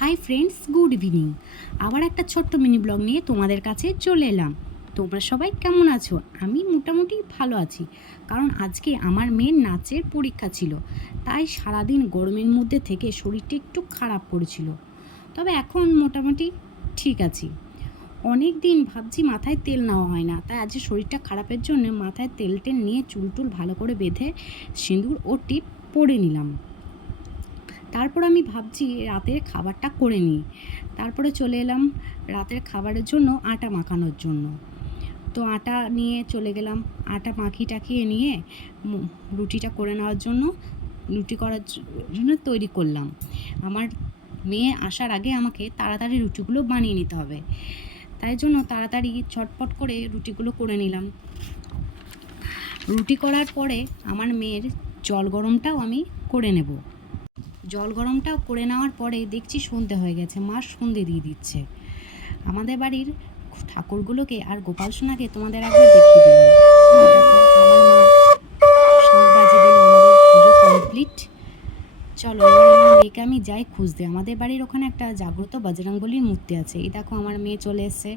Hi friends, good evening. আবার একটা ছোট্ট মিনি ব্লগ নিয়ে তোমাদের কাছে চলে এলাম। তোমরা সবাই কেমন আছো? আমি মোটামুটি ভালো আছি, কারণ আজকে আমার মেয়ের নাচের পরীক্ষা ছিল। তাই সারাদিন গরমের মধ্যে থেকে শরীরটা একটু খারাপ করেছিল, তবে এখন মোটামুটি ঠিক আছি। অনেক দিন ভাবছি মাথায় তেল নেওয়া হয় না, তাই আজকে শরীরটা খারাপের জন্য মাথায় তেল নিয়ে চুল ভালো করে বেঁধে সিঁদুর ও টিপ পরে নিলাম। তারপর আমি ভাবছি রাতের খাবারটা করে নিই। তারপরে চলে এলাম রাতের খাবারের জন্য আটা মাখানোর জন্য। তো আটা নিয়ে চলে গেলাম, আটা টাকিয়ে নিয়ে রুটিটা করে নেওয়ার জন্য, রুটি করার জন্য তৈরি করলাম। আমার মেয়ে আসার আগে আমাকে তাড়াতাড়ি রুটিগুলো বানিয়ে নিতে হবে, তাই জন্য তাড়াতাড়ি চটপট করে রুটিগুলো করে নিলাম। রুটি করার পরে আমার মেয়ের জল গরমটাও আমি করে নেব। জল গরমটাও করে নেওয়ার পরে দেখছি সন্ধে হয়ে গেছে, মা সন্ধে দিয়ে দিচ্ছে। আমাদের বাড়ির ঠাকুরগুলোকে আর গোপাল সোনাকে তোমাদের একবার দেখিয়ে দিলাম। আমার মা শাঁখ বাজিয়ে দিল, আমাদের পুজো কমপ্লিট। চলো এবার আমার মেয়েকে আমি যাই খুঁজতে। আমাদের বাড়ির ওখানে একটা জাগ্রত বজরংবলীর মূর্তি আছে। এই দেখো আমার মেয়ে চলে এসছে।